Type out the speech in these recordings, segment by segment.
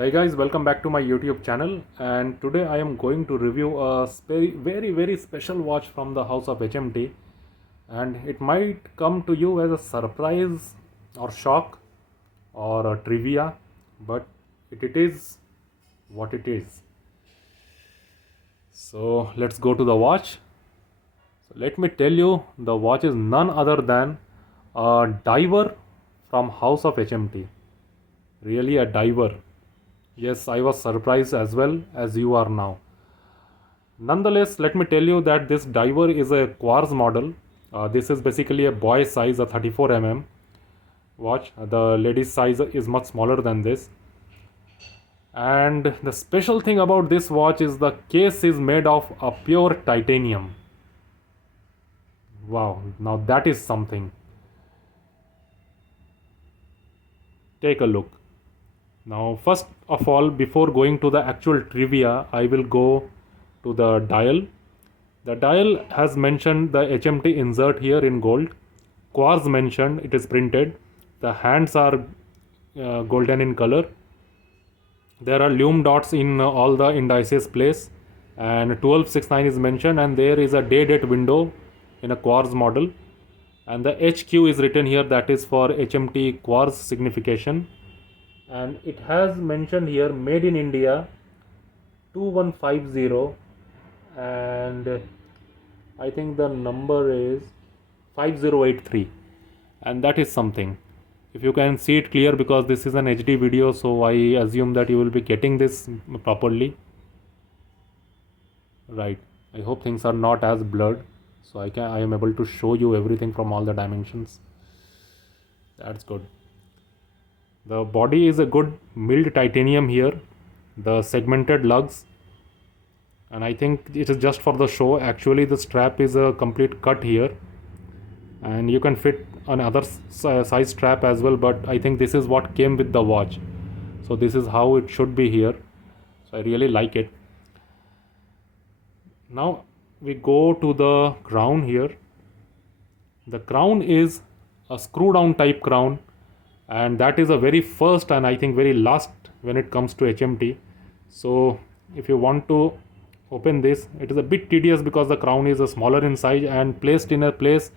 Hey guys, welcome back to my YouTube channel, and today I am going to review a very special watch from the house of HMT, and it might come to you as a surprise or shock or a trivia, but it is what it is. So let's go to the watch. So let me tell you, the watch is none other than a diver from house of HMT. Really a diver. Yes, I was surprised as well as you are now. Nonetheless, let me tell you that this diver is a quartz model. This is basically a boy size, a 34 watch. The ladies size is much smaller than this. And the special thing about this watch is the case is made of a pure titanium. Wow, now that is something. Take a look. Now, first of all, before going to the actual trivia, I will go to the dial. The dial has mentioned the HMT insert here in gold. Quartz mentioned, it is printed. The hands are golden in color. There are lume dots in all the indices place, and 1269 is mentioned, and there is a date window in a quartz model, and the HQ is written here, that is for HMT quartz signification, and it has mentioned here made in India 2150, and I think the number is 5083, and that is something. If you can see it clear, because this is an HD video, so I assume that you will be getting this properly. Right. I hope things are not as blurred, so I am able to show you everything from all the dimensions. That's good. The body is a good milled titanium here. The segmented lugs, and I think it is just for the show. Actually, the strap is a complete cut here, and you can fit another size strap as well, but I think this is what came with the watch, so this is how it should be here. So I really like it. Now we go to the crown here. The crown is a screw down type crown, and that is a very first and I think very last when it comes to HMT. So if you want to open this, it is a bit tedious because the crown is a smaller in size and placed in a place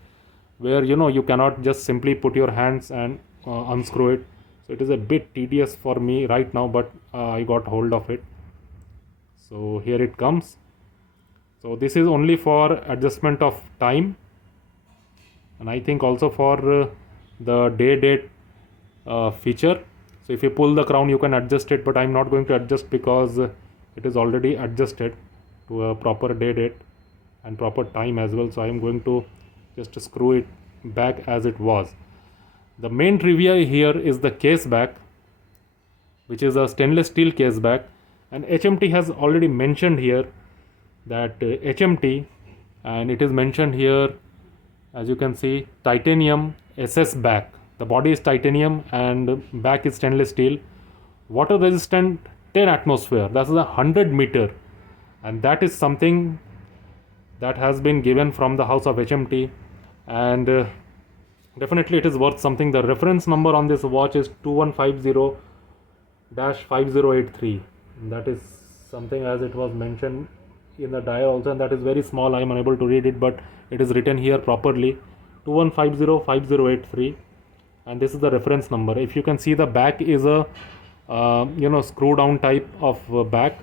where you cannot just simply put your hands and unscrew it. So it is a bit tedious for me right now, but I got hold of it. So here it comes. So this is only for adjustment of time, and I think also for the date feature. So if you pull the crown, you can adjust it, but I'm not going to adjust because it is already adjusted to a proper date and proper time as well. So I'm going to just screw it back as it was. The main trivia here is the case back, which is a stainless steel case back, and HMT has already mentioned here that HMT, and it is mentioned here, as you can see, titanium SS back. The body is titanium and back is stainless steel, water resistant 10 atmosphere, that is 100 meter, and that is something that has been given from the house of HMT, and definitely it is worth something. The reference number on this watch is 2150-5083, that is something as it was mentioned in the dial also, and that is very small. I am unable to read it, but it is written here properly, 2150-5083, and this is the reference number. If you can see, the back is a screw down type of back,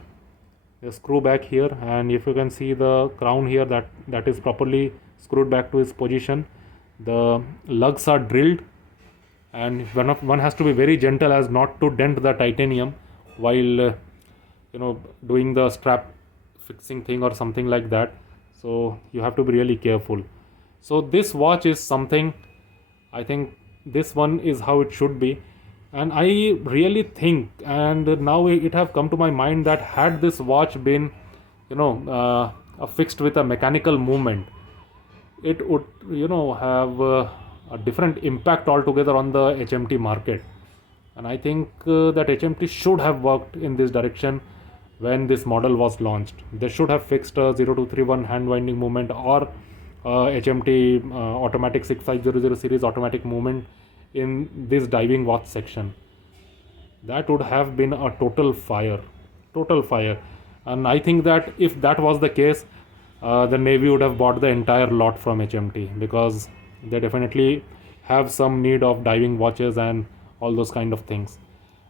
a screw back here, and if you can see the crown here, that is properly screwed back to its position. The lugs are drilled, and one has to be very gentle as not to dent the titanium while doing the strap fixing thing or something like that. So you have to be really careful. So this watch is something, I think this one is how it should be, and I really think, and now it have come to my mind, that had this watch been fixed with a mechanical movement, it would have a different impact altogether on the HMT market. And I think that HMT should have worked in this direction when this model was launched. They should have fixed a 0231 hand winding movement, or HMT automatic 6500 series automatic movement in this diving watch section. that would have been a total fire. And I think that if that was the case, the Navy would have bought the entire lot from HMT, because they definitely have some need of diving watches and all those kind of things.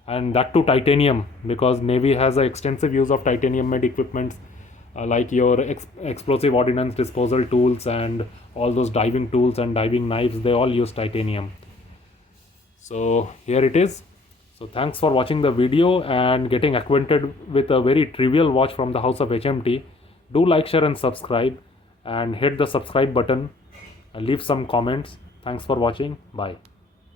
And that to titanium, because Navy has an extensive use of titanium made equipments, like your explosive ordnance disposal tools and all those diving tools and diving knives, they all use titanium. So here it is. So thanks for watching the video and getting acquainted with a very trivial watch from the house of HMT. Do like, share and subscribe, and hit the subscribe button and leave some comments. Thanks for watching. Bye.